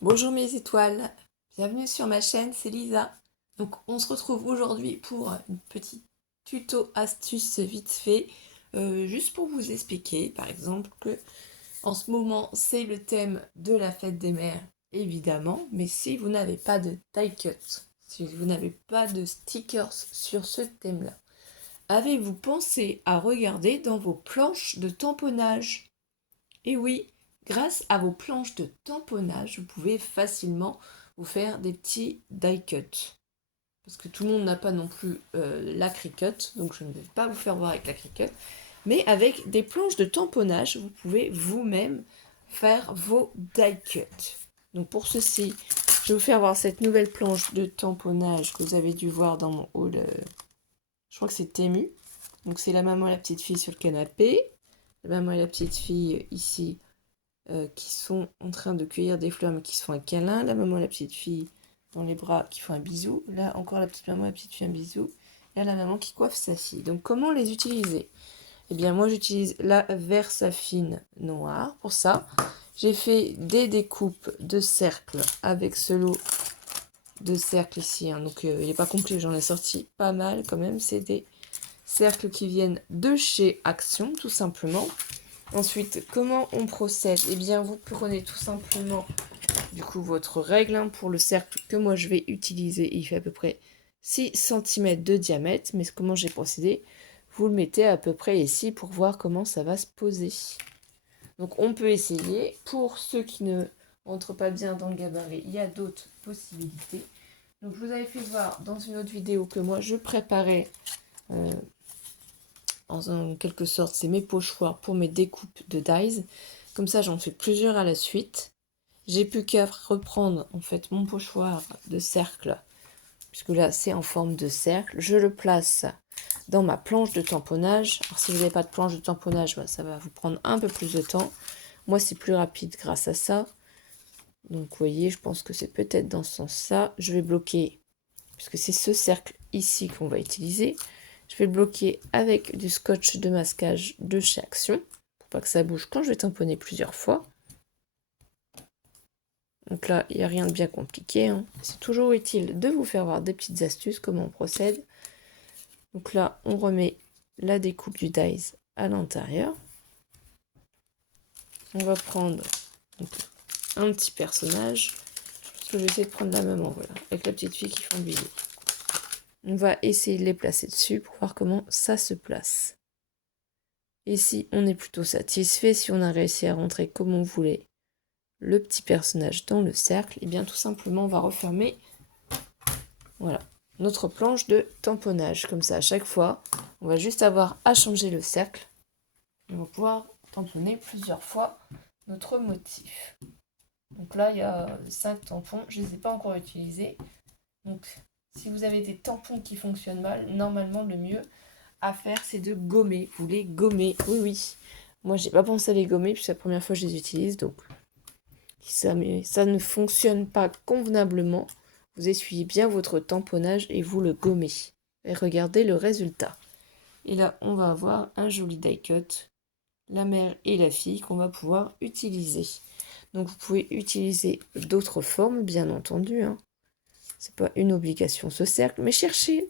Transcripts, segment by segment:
Bonjour mes étoiles, bienvenue sur ma chaîne, c'est Lisa. Donc on se retrouve aujourd'hui pour une petite tuto astuce vite fait, juste pour vous expliquer par exemple que en ce moment c'est le thème de la fête des mères évidemment, mais si vous n'avez pas de die cut, si vous n'avez pas de stickers sur ce thème-là, avez-vous pensé à regarder dans vos planches de tamponnage? Et oui, grâce à vos planches de tamponnage, vous pouvez facilement vous faire des petits die cut. Parce que tout le monde n'a pas non plus la Cricut, donc je ne vais pas vous faire voir avec la Cricut. Mais avec des planches de tamponnage, vous pouvez vous-même faire vos die cut. Donc pour ceci, je vais vous faire voir cette nouvelle planche de tamponnage que vous avez dû voir dans mon haul. Je crois que c'est Temu. Donc c'est la maman et la petite fille sur le canapé. La maman et la petite fille ici qui sont en train de cueillir des fleurs mais qui se font un câlin. La maman et la petite fille dans les bras qui font un bisou. Là encore la petite maman et la petite fille un bisou. Et là la maman qui coiffe sa fille. Donc comment les utiliser? Eh bien moi j'utilise la Versafine noire. Pour ça, j'ai fait des découpes de cercles avec ce lot de cercles ici. Hein. Donc il n'est pas complet, j'en ai sorti pas mal quand même. C'est des cercles qui viennent de chez Action tout simplement. Ensuite, comment on procède? Eh bien, vous prenez tout simplement du coup votre règle hein, pour le cercle que moi je vais utiliser. Il fait à peu près 6 cm de diamètre. Mais comment j'ai procédé? Vous le mettez à peu près ici pour voir comment ça va se poser. Donc on peut essayer. Pour ceux qui ne rentrent pas bien dans le gabarit, il y a d'autres possibilités. Donc je vous avais fait voir dans une autre vidéo que moi je préparais en quelque sorte, c'est mes pochoirs pour mes découpes de dies. Comme ça, j'en fais plusieurs à la suite. J'ai plus qu'à reprendre en fait mon pochoir de cercle, puisque là c'est en forme de cercle. Je le place dans ma planche de tamponnage. Alors si vous n'avez pas de planche de tamponnage, ça va vous prendre un peu plus de temps. Moi c'est plus rapide grâce à ça. Donc vous voyez, je pense que c'est peut-être dans ce sens-là. Je vais bloquer, puisque c'est ce cercle ici qu'on va utiliser. Je vais le bloquer avec du scotch de masquage de chez Action, pour pas que ça bouge quand je vais tamponner plusieurs fois. Donc là, il n'y a rien de bien compliqué. Hein. C'est toujours utile de vous faire voir des petites astuces, comment on procède. Donc là, on remet la découpe du dies à l'intérieur. On va prendre donc, un petit personnage. Je pense que je vais essayer de prendre la maman, voilà, avec la petite fille qui fait un bisou. On va essayer de les placer dessus pour voir comment ça se place. Et si on est plutôt satisfait, si on a réussi à rentrer comme on voulait le petit personnage dans le cercle, et bien tout simplement on va refermer voilà, notre planche de tamponnage. Comme ça à chaque fois, on va juste avoir à changer le cercle. On va pouvoir tamponner plusieurs fois notre motif. Donc là il y a 5 tampons, je ne les ai pas encore utilisés. Donc si vous avez des tampons qui fonctionnent mal, normalement le mieux à faire, c'est de gommer. Vous les gommez. Oui, oui. Moi, j'ai pas pensé à les gommer, puis c'est la première fois que je les utilise, donc si ça ne fonctionne pas convenablement, vous essuyez bien votre tamponnage et vous le gommez. Et regardez le résultat. Et là, on va avoir un joli die cut, la mère et la fille qu'on va pouvoir utiliser. Donc, vous pouvez utiliser d'autres formes, bien entendu. Hein. C'est pas une obligation ce cercle, mais cherchez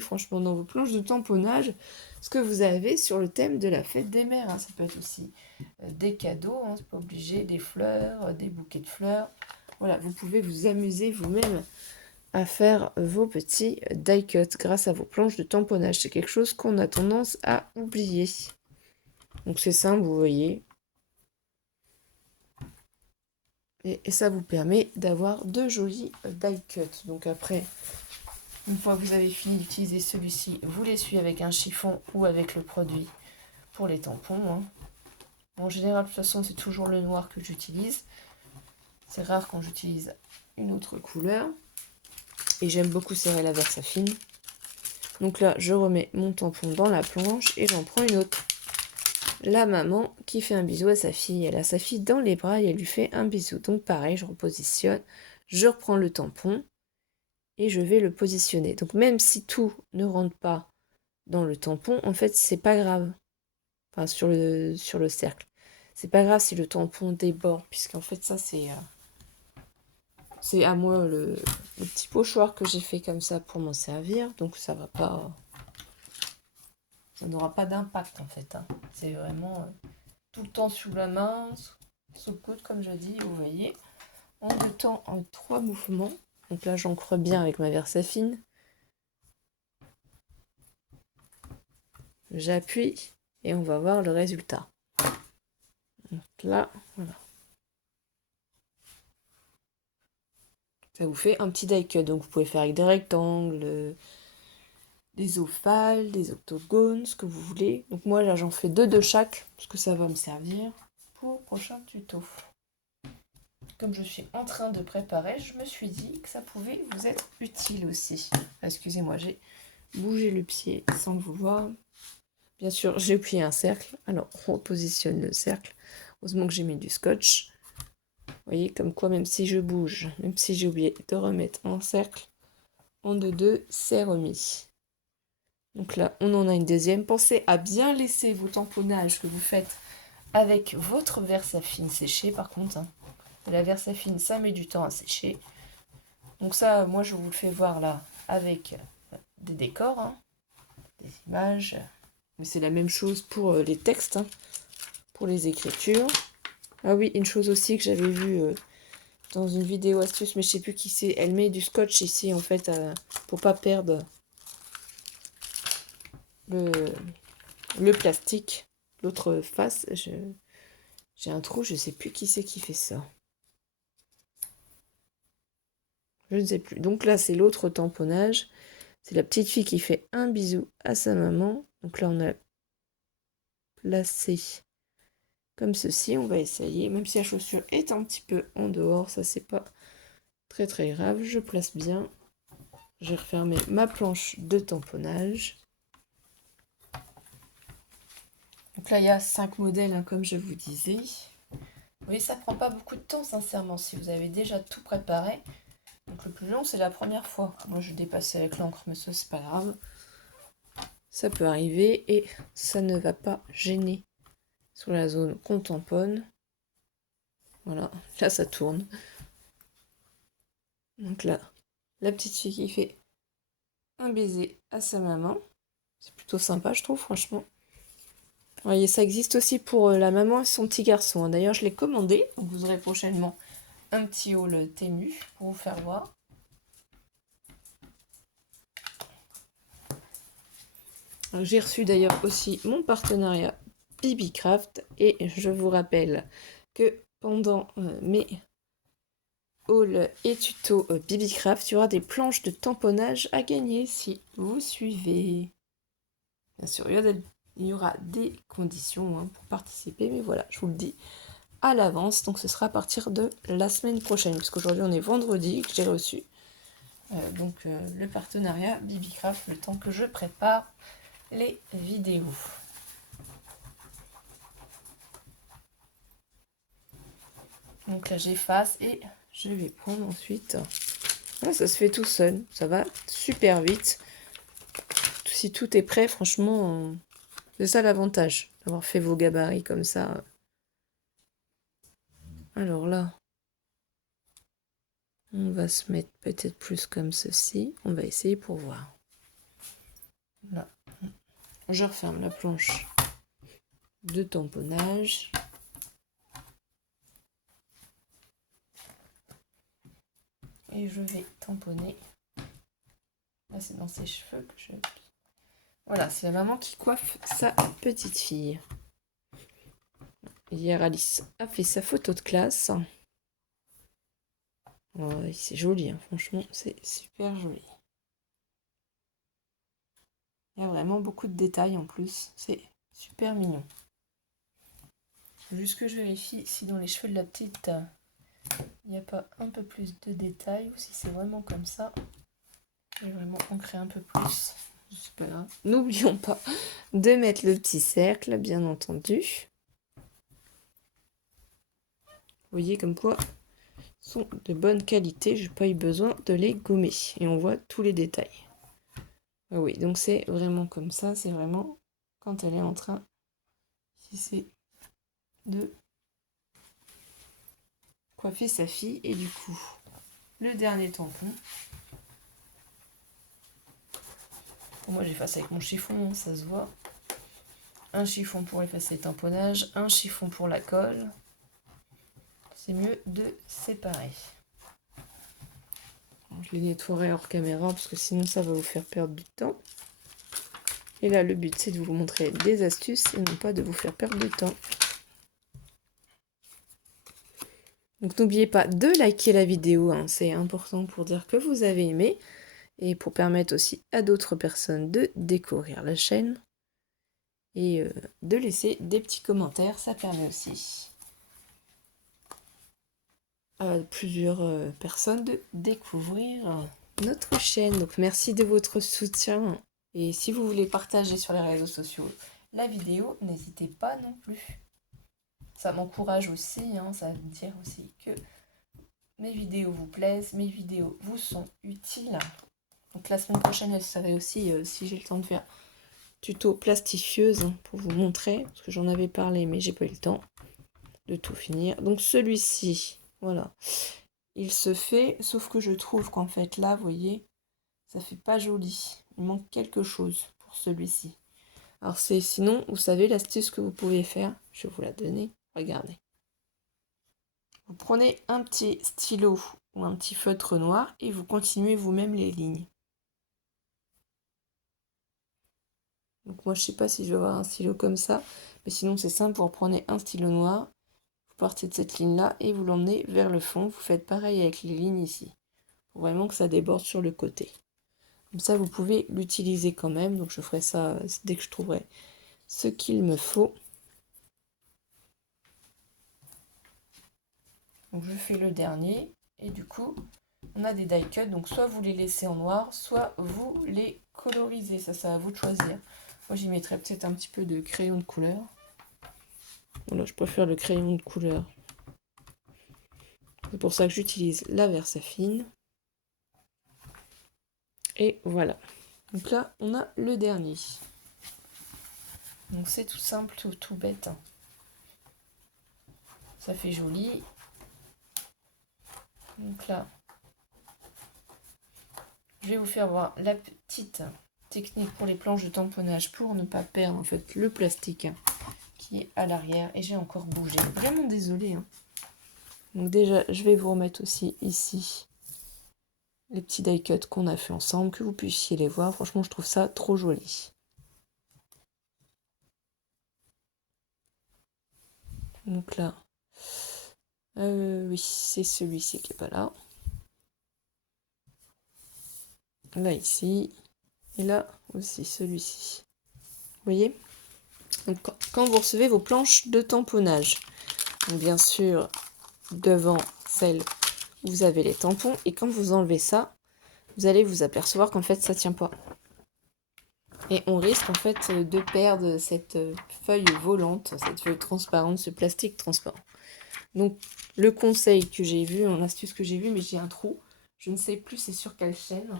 franchement dans vos planches de tamponnage ce que vous avez sur le thème de la fête des mères. Hein. Ça peut être aussi des cadeaux, hein, c'est pas obligé, des fleurs, des bouquets de fleurs. Voilà, vous pouvez vous amuser vous-même à faire vos petits die cut grâce à vos planches de tamponnage. C'est quelque chose qu'on a tendance à oublier. Donc c'est simple, vous voyez. Et ça vous permet d'avoir de jolis die cut. Donc après, une fois que vous avez fini d'utiliser celui-ci, vous l'essuyez avec un chiffon ou avec le produit pour les tampons. Hein. En général, de toute façon, c'est toujours le noir que j'utilise. C'est rare quand j'utilise une autre couleur. Et j'aime beaucoup serrer la Versafine. Donc là, je remets mon tampon dans la planche et j'en prends une autre. La maman qui fait un bisou à sa fille. Elle a sa fille dans les bras et elle lui fait un bisou. Donc pareil, je repositionne. Je reprends le tampon et je vais le positionner. Donc même si tout ne rentre pas dans le tampon, en fait, c'est pas grave. Enfin, sur le cercle. C'est pas grave si le tampon déborde, puisqu'en fait, ça, c'est c'est à moi le petit pochoir que j'ai fait comme ça pour m'en servir. Donc ça va pas... Ça n'aura pas d'impact en fait. Hein. C'est vraiment tout le temps sous la main, sous le coude comme je dis, vous voyez. En deux temps, en 3 mouvements. Donc là j'encre bien avec ma Versafine. J'appuie et on va voir le résultat. Donc là, voilà. Ça vous fait un petit die cut. Donc vous pouvez faire avec des rectangles, des ovales, des octogones, ce que vous voulez. Donc moi là j'en fais 2 de chaque, parce que ça va me servir pour le prochain tuto. Comme je suis en train de préparer, je me suis dit que ça pouvait vous être utile aussi. Excusez-moi, j'ai bougé le pied sans le vouloir. Bien sûr, j'ai plié un cercle. Alors, on repositionne le cercle. Heureusement que j'ai mis du scotch. Vous voyez, comme quoi, même si je bouge, même si j'ai oublié de remettre en cercle, en 2-2, c'est remis. Donc là, on en a une deuxième. Pensez à bien laisser vos tamponnages que vous faites avec votre Versafine séchée, par contre. Hein. La Versafine, ça met du temps à sécher. Donc ça, moi, je vous le fais voir là avec des décors, hein, des images. Mais c'est la même chose pour les textes, hein, pour les écritures. Ah oui, une chose aussi que j'avais vue dans une vidéo astuce, mais je sais plus qui c'est. Elle met du scotch ici, en fait, pour pas perdre le plastique. L'autre face, j'ai un trou, je sais plus qui c'est qui fait ça. Je ne sais plus. Donc là, c'est l'autre tamponnage. C'est la petite fille qui fait un bisou à sa maman. Donc là, on a placé comme ceci. On va essayer. Même si la chaussure est un petit peu en dehors, ça c'est pas très très grave. Je place bien. J'ai refermé ma planche de tamponnage. Donc là, il y a 5 modèles, hein, comme je vous disais. Vous voyez, ça prend pas beaucoup de temps, sincèrement, si vous avez déjà tout préparé. Donc le plus long, c'est la première fois. Moi, je dépasse avec l'encre, mais ça, c'est pas grave. Ça peut arriver et ça ne va pas gêner sur la zone qu'on tamponne. Voilà, là, ça tourne. Donc là, la petite fille qui fait un baiser à sa maman. C'est plutôt sympa, je trouve, franchement. Vous voyez, ça existe aussi pour la maman et son petit garçon. D'ailleurs, je l'ai commandé. Donc vous aurez prochainement un petit haul Temu pour vous faire voir. J'ai reçu d'ailleurs aussi mon partenariat Bibicraft et je vous rappelle que pendant mes hauls et tutos Bibicraft, il y aura des planches de tamponnage à gagner si vous suivez. Bien sûr, il y aura des conditions hein, pour participer, mais voilà, je vous le dis à l'avance. Donc ce sera à partir de la semaine prochaine, puisqu'aujourd'hui on est vendredi, que j'ai reçu le partenariat Bibicraft, le temps que je prépare les vidéos. Donc là j'efface et je vais prendre ensuite. Voilà, ça se fait tout seul, ça va super vite. Si tout est prêt, franchement, c'est ça l'avantage d'avoir fait vos gabarits comme ça. Alors là, on va se mettre peut-être plus comme ceci. On va essayer pour voir. Là. Je referme la planche de tamponnage. Et je vais tamponner. Là, c'est dans ses cheveux que je... Voilà, c'est la maman qui coiffe sa petite fille. Hier, Alice a fait sa photo de classe. Oh, c'est joli, hein. Franchement, c'est super joli. Il y a vraiment beaucoup de détails en plus. C'est super mignon. Juste que je vérifie si dans les cheveux de la petite, il n'y a pas un peu plus de détails ou si c'est vraiment comme ça. Je vais vraiment ancrer un peu plus. C'est pas grave. N'oublions pas de mettre le petit cercle, bien entendu. Vous voyez comme quoi sont de bonne qualité. J'ai pas eu besoin de les gommer. Et on voit tous les détails. Ah oui, donc c'est vraiment comme ça. C'est vraiment quand elle est en train, si c'est de coiffer sa fille. Et du coup, le dernier tampon. Moi j'efface avec mon chiffon, ça se voit. Un chiffon pour effacer le tamponnage, un chiffon pour la colle. C'est mieux de séparer. Je les nettoierai hors caméra parce que sinon ça va vous faire perdre du temps. Et là le but c'est de vous montrer des astuces et non pas de vous faire perdre du temps. Donc n'oubliez pas de liker la vidéo, hein, c'est important pour dire que vous avez aimé. Et pour permettre aussi à d'autres personnes de découvrir la chaîne. Et de laisser des petits commentaires, ça permet aussi à plusieurs personnes de découvrir notre chaîne. Donc merci de votre soutien. Et si vous voulez partager sur les réseaux sociaux la vidéo, n'hésitez pas non plus. Ça m'encourage aussi, hein, ça veut dire aussi que mes vidéos vous plaisent, mes vidéos vous sont utiles. Donc la semaine prochaine, je savais aussi si j'ai le temps de faire tuto plastifieuse pour vous montrer, parce que j'en avais parlé, mais j'ai pas eu le temps de tout finir. Donc celui-ci, voilà, il se fait, sauf que je trouve qu'en fait là, vous voyez, ça fait pas joli. Il manque quelque chose pour celui-ci. Alors c'est sinon, vous savez l'astuce que vous pouvez faire, je vais vous la donner. Regardez. Vous prenez un petit stylo ou un petit feutre noir et vous continuez vous-même les lignes. Donc moi je sais pas si je vais avoir un stylo comme ça, mais sinon c'est simple, vous prenez un stylo noir, vous partez de cette ligne là et vous l'emmenez vers le fond, vous faites pareil avec les lignes ici, pour vraiment que ça déborde sur le côté. Comme ça vous pouvez l'utiliser quand même, donc je ferai ça dès que je trouverai ce qu'il me faut. Donc je fais le dernier, et du coup on a des die cuts, donc soit vous les laissez en noir, soit vous les colorisez, ça c'est à vous de choisir. Moi j'y mettrais peut-être un petit peu de crayon de couleur. Voilà, je préfère le crayon de couleur. C'est pour ça que j'utilise la Versafine. Et voilà. Donc là, on a le dernier. Donc c'est tout simple, tout bête. Ça fait joli. Donc là, je vais vous faire voir la petite technique pour les planches de tamponnage pour ne pas perdre en fait le plastique qui est à l'arrière. Et j'ai encore bougé. Vraiment désolée. Hein. Donc déjà, je vais vous remettre aussi ici les petits die cuts qu'on a fait ensemble, que vous puissiez les voir. Franchement, je trouve ça trop joli. Donc là, oui, c'est celui-ci qui est pas là. Là, ici. Et là aussi, celui-ci. Vous voyez? Donc, quand vous recevez vos planches de tamponnage, donc bien sûr, devant celle où vous avez les tampons, et quand vous enlevez ça, vous allez vous apercevoir qu'en fait, ça tient pas. Et on risque en fait de perdre cette feuille volante, cette feuille transparente, ce plastique transparent. Donc, le conseil que j'ai vu, en astuce que j'ai vu, mais j'ai un trou, je ne sais plus c'est sur quelle chaîne,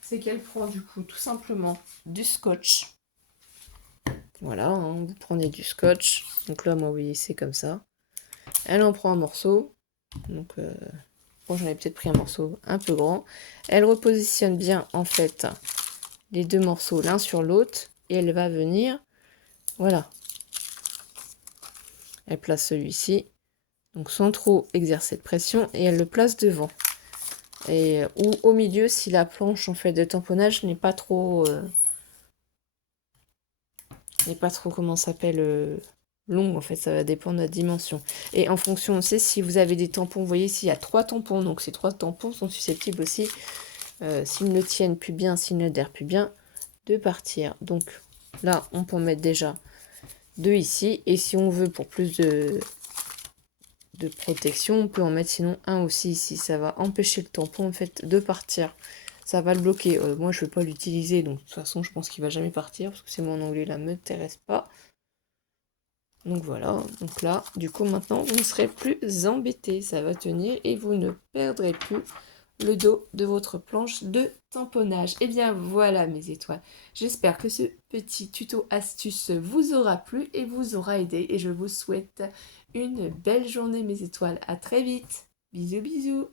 c'est qu'elle prend du coup tout simplement du scotch. Voilà, hein, vous prenez du scotch. Donc là, moi, vous voyez, c'est comme ça. Elle en prend un morceau. Donc, bon, j'en ai peut-être pris un morceau un peu grand. Elle repositionne bien, en fait, les deux morceaux l'un sur l'autre. Et elle va venir, voilà. Elle place celui-ci. Donc, sans trop exercer de pression. Et elle le place devant. Et, ou au milieu, si la planche, en fait, de tamponnage n'est pas trop... comment ça s'appelle longue, en fait, ça va dépendre de la dimension. Et en fonction aussi, si vous avez des tampons, vous voyez, s'il y a 3 tampons, donc ces 3 tampons sont susceptibles aussi, s'ils ne tiennent plus bien, s'ils ne adhèrent plus bien, de partir. Donc là, on peut en mettre déjà 2 ici, et si on veut pour plus de protection, on peut en mettre sinon un aussi ici. Ça va empêcher le tampon, en fait, de partir. Ça va le bloquer. Moi, je ne vais pas l'utiliser, donc de toute façon, je pense qu'il va jamais partir, parce que c'est mon onglet là, m'intéresse pas. Donc voilà, donc là, du coup, maintenant, vous ne serez plus embêtés. Ça va tenir et vous ne perdrez plus le dos de votre planche de tamponnage. Et bien voilà mes étoiles. J'espère que ce petit tuto astuce vous aura plu et vous aura aidé. Et je vous souhaite une belle journée mes étoiles. À très vite. Bisous bisous.